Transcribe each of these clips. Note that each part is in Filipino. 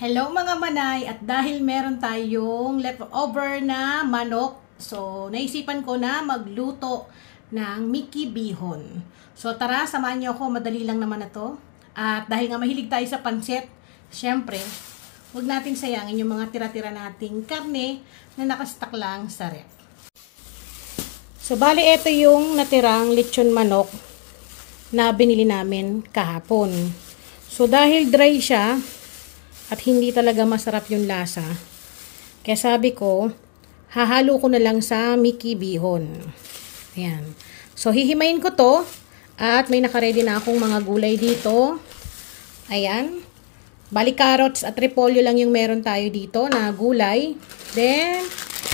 Hello mga manay, at dahil meron tayong leftover na manok, so naisipan ko na magluto ng Mickey Bihon. So tara, samahan niyo ako, madali lang naman na to. At dahil nga mahilig tayo sa pansit, syempre, huwag nating sayangin yung mga tira-tira nating karne na nakastock lang sa ref. So bali, ito yung natirang lechon manok na binili namin kahapon. So dahil dry siya, at hindi talaga masarap yung lasa, kaya sabi ko, hahalo ko na lang sa Mickey Bihon. Ayan. So, hihimayin ko to. At may nakaredy na akong mga gulay dito. Ayan. Bali, carrots at repolyo lang yung meron tayo dito na gulay. Then,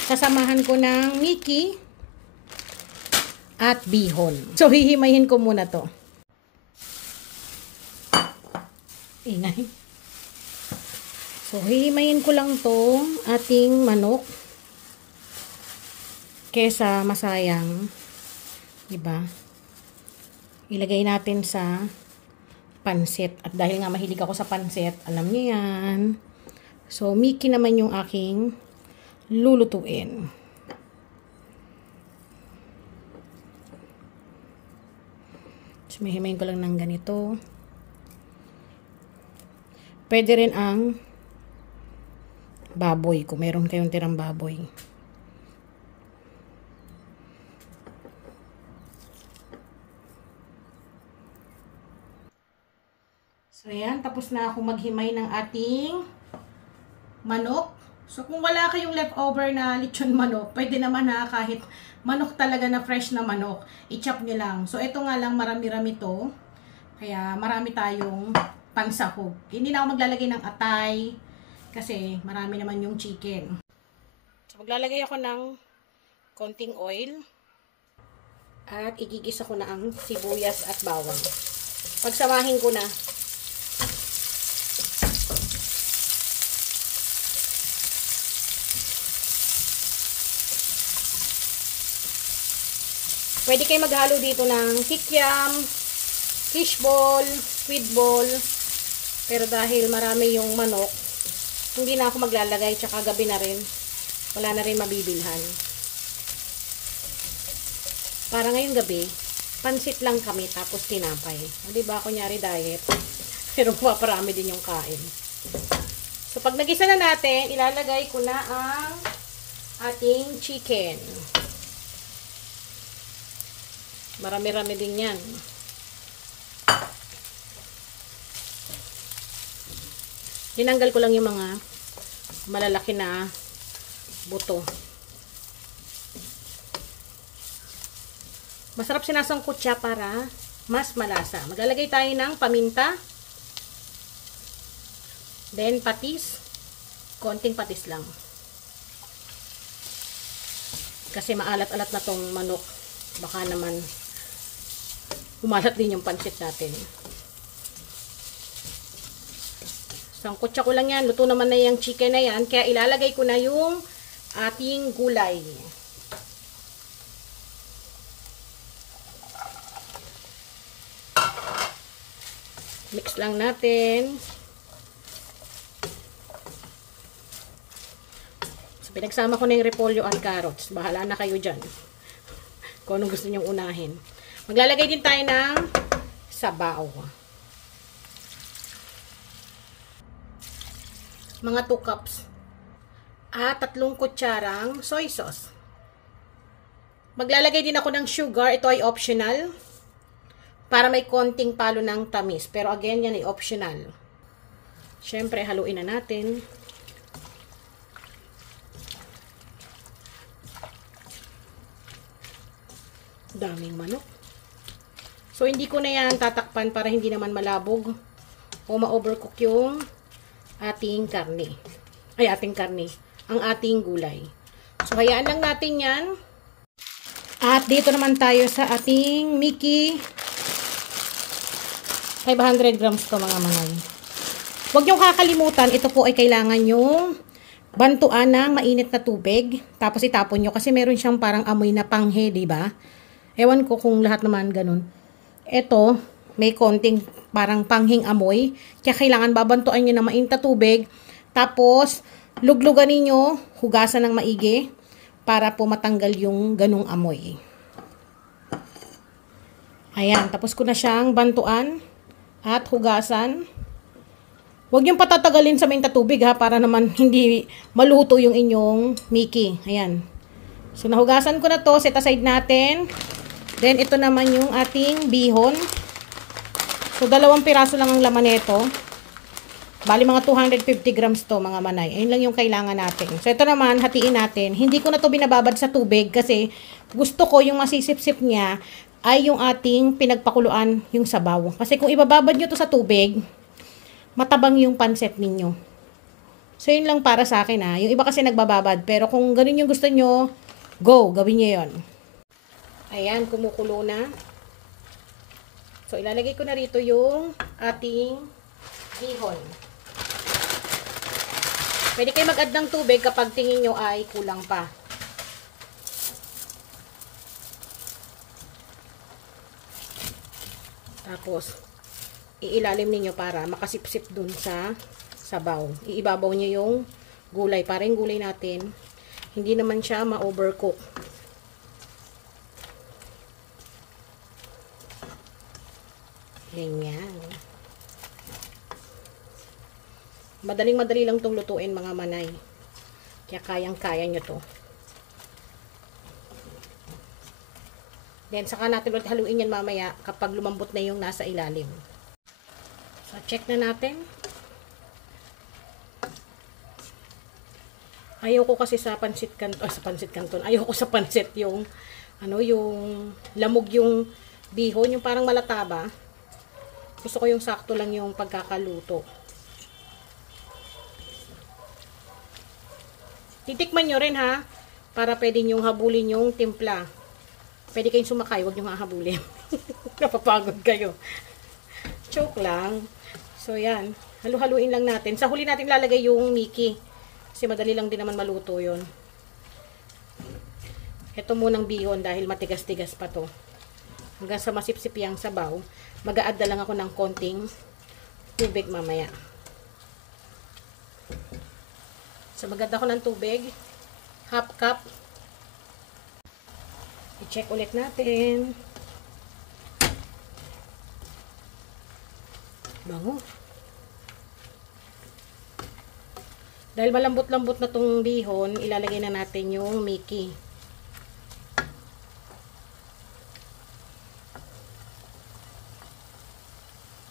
kasamahan ko ng Mickey at Bihon. So, hihimayin ko muna to. Ingay. So, hihimayin ko lang to ating manok kesa masayang, diba? Ilagay natin sa pansit. At dahil nga mahilig ako sa pansit, alam niyo yan. So, Mickey naman yung aking lulutuin. So, hihimayin ko lang ng ganito. Pwede rin ang baboy, kung meron kayong tirang baboy. So, ayan. Tapos na ako maghimay ng ating manok. So, kung wala kayong leftover na lechon manok, pwede naman na kahit manok talaga na fresh na manok, i-chop nyo lang. So, ito nga lang, marami-rami to. Kaya, marami tayong pansahog. Hindi na ako maglalagay ng atay, kasi marami naman yung chicken. So, maglalagay ako ng konting oil. At igigisa ko na ang sibuyas at bawang. Pagsamahin ko na. Pwede kayo maghalo dito ng kikiam, fishball, squidball. Pero dahil marami yung manok, hindi na ako maglalagay, tsaka gabi na rin. Wala na rin mabibilhan. Para ngayong gabi, pansit lang kami, tapos tinapay. O, diba, kunyari diet. Pero maparami din yung kain. So, pag nagisa na natin, ilalagay ko na ang ating chicken. Marami-rami din yan. Tinanggal ko lang yung mga malalaki na buto. Masarap sinasangkot siya para mas malasa. Maglalagay tayo ng paminta. Then patis. Konting patis lang. Kasi maalat-alat na tong manok. Baka naman umalat din yung pansit natin. Sangkotsa ko lang yan. Luto naman na yung chicken na yan. Kaya ilalagay ko na yung ating gulay. Mix lang natin. So, pinagsama ko na yung repolyo at carrots. Bahala na kayo dyan. Kung anong gusto nyong unahin. Maglalagay din tayo ng sabaw. Mga 2 cups. At 3 kutsarang soy sauce. Maglalagay din ako ng sugar. Ito ay optional. Para may konting palo ng tamis. Pero again, yan ay optional. Siyempre, haluin na natin. Daming manok. So, hindi ko na yan tatakpan para hindi naman malabog o ma-overcook yung ating karne. Ay, ating karne. Ang ating gulay. So, hayaan lang natin yan. At dito naman tayo sa ating Mickey. 500 grams to mga manay. Huwag niyong kakalimutan, ito po ay kailangan yung bantuan ng mainit na tubig. Tapos itapon nyo kasi meron siyang parang amoy na panghe, diba? Ewan ko kung lahat naman ganun. Ito, may konting parang panghing amoy. Kaya kailangan babantuan nyo na mainit na tubig Tapos, luglugan ninyo, hugasan ng maigi para po matanggal yung ganung amoy. Ayan, tapos ko na siyang bantuan at hugasan. Huwag niyong patatagalin sa main tubig ha, para naman hindi maluto yung inyong Mickey. Ayan. So, nahugasan ko na to. Set aside natin. Then, ito naman yung ating bihon. So, 2 piraso lang ang laman nito. Bali, mga 250 grams to, mga manay. Ayun lang yung kailangan natin. So, ito naman, hatiin natin. Hindi ko na to binababad sa tubig kasi gusto ko yung masisip-sip niya ay yung ating pinagpakuluan yung sabaw. Kasi kung ibababad nyo to sa tubig, matabang yung pancit ninyo. So, yun lang para sa akin ha. Yung iba kasi nagbababad. Pero kung ganun yung gusto nyo, go, gawin nyo yun. Ayan, kumukulo na. So, ilalagay ko na rito yung ating bihon. Pwede kayo mag-add ng tubig kapag tingin nyo ay kulang pa. Tapos, iilalim ninyo para makasipsip dun sa sabaw. Iibabaw nyo yung gulay. Para yung gulay natin, hindi naman siya ma-overcook. Ganyan. Madaling-madali lang itong lutuin, mga manay. Kaya kayang-kaya nyo to. Then, saka natin ulit haluin yan mamaya kapag lumambot na yung nasa ilalim. So, check na natin. Ayoko kasi sa pansit canton. Ayoko sa pansit yung, yung lamog yung bihon, yung parang malataba. Gusto ko yung sakto lang yung pagkakaluto. Titikman nyo rin ha, para pwede nyong habulin yung timpla. Pwede kayong sumakay, huwag nyo nga habulin. Napapagod kayo. Joke lang. So yan, halu-haluin lang natin. Sa huli natin lalagay yung Mickey. Kasi madali lang din naman maluto yun. Ito munang bihon dahil matigas-tigas pa to. Hanggang sa masipsip yung sabaw, mag-a-add na lang ako ng konting tubig mamaya. So, mag-add ako ng tubig. Half cup. I-check ulit natin. Bango. Dahil malambot-lambot na tong bihon, ilalagay na natin yung Mickey.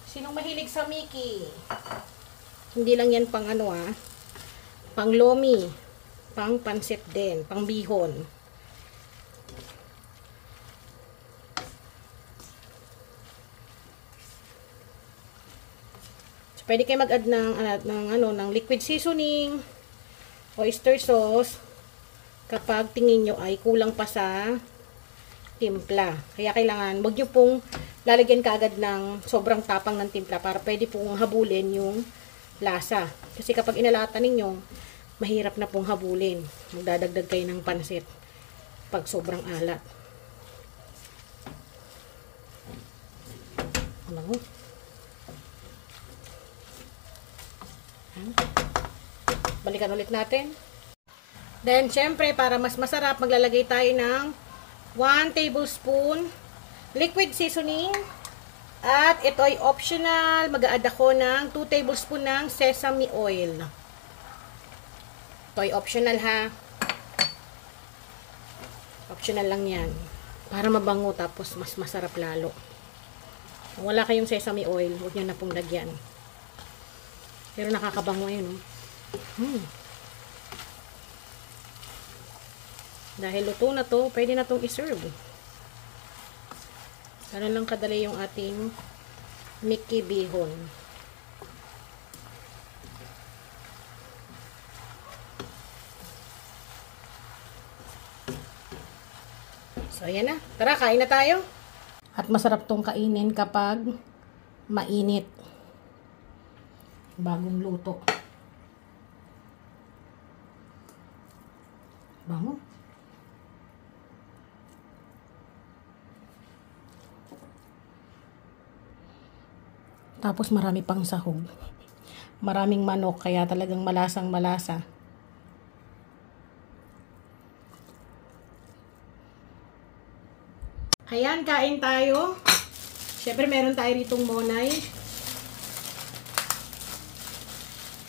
Sinong mahilig sa Mickey? Hindi lang yan pang pang lomi, pang pansit din, pang bihon. So, pwede kayo mag-add ng liquid seasoning, oyster sauce, kapag tingin nyo ay kulang pa sa timpla. Kaya kailangan, wag nyo pong lalagyan kaagad ng sobrang tapang ng timpla para pwede pong habulin yung lasa. Kasi kapag inalatan ninyo, mahirap na pong habulin. Magdadagdag kayo ng pansit pag sobrang alat. Ano? Balikan ulit natin. Then, syempre, para mas masarap, maglalagay tayo ng 1 tablespoon liquid seasoning. At ito ay optional. Mag-a-add ako ng 2 tablespoon ng sesame oil. Ito ay optional ha. Optional lang yan. Para mabango tapos mas masarap lalo. Kung wala kayong sesame oil, huwag nyo na pong lagyan. Pero nakakabango yun. Dahil luto na to, pwede na tong iserve. Ganun lang kadali yung ating Mickey bihon. So, ayan na. Tara, kain na tayo. At masarap tong kainin kapag mainit. Bagong luto. Bango. Tapos marami pang sahog. maraming manok, kaya talagang malasang malasa. Ayan, kain tayo. Siyempre, meron tayo ritong monay.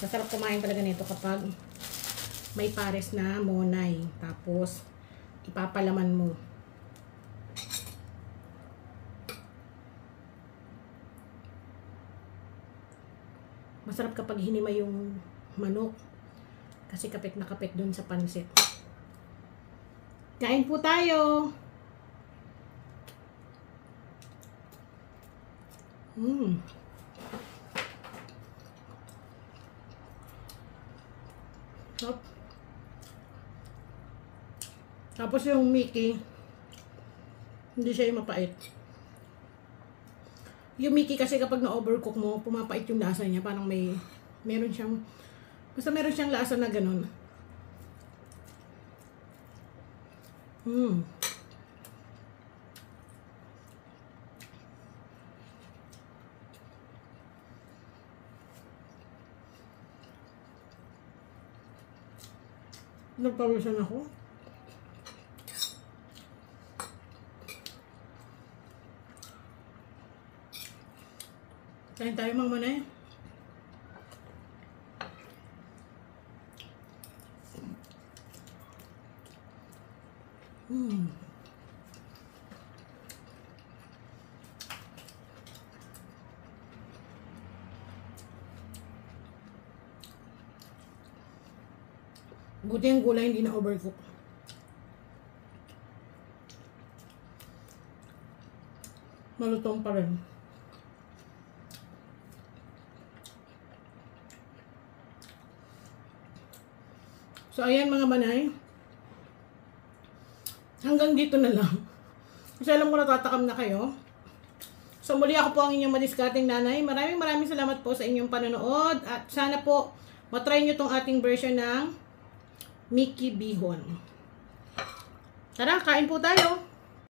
Masarap kumain talaga nito kapag may pares na monay. Tapos, ipapalaman mo. Masarap kapag hinima yung manok. Kasi kapit na kapit dun sa pansit. Kain po tayo! Sarap. Tapos yung Mickey, hindi siya yung mapait. Yung Mickey kasi kapag na-overcook mo, pumapait yung lasa niya. Parang meron siyang, basta meron siyang lasa na ganun. Nagpawisan ako. Kain tayo mga manay. Buti yung gulay hindi na overcook. Malutong pa rin. So, ayan mga manay. Hanggang dito na lang. Kasi alam ko natatakam na kayo. So, muli ako po ang inyong madiskarteng nanay. Maraming salamat po sa inyong panonood. At sana po, matry nyo tong ating version ng Mickey Bihon. Tara, kain po tayo.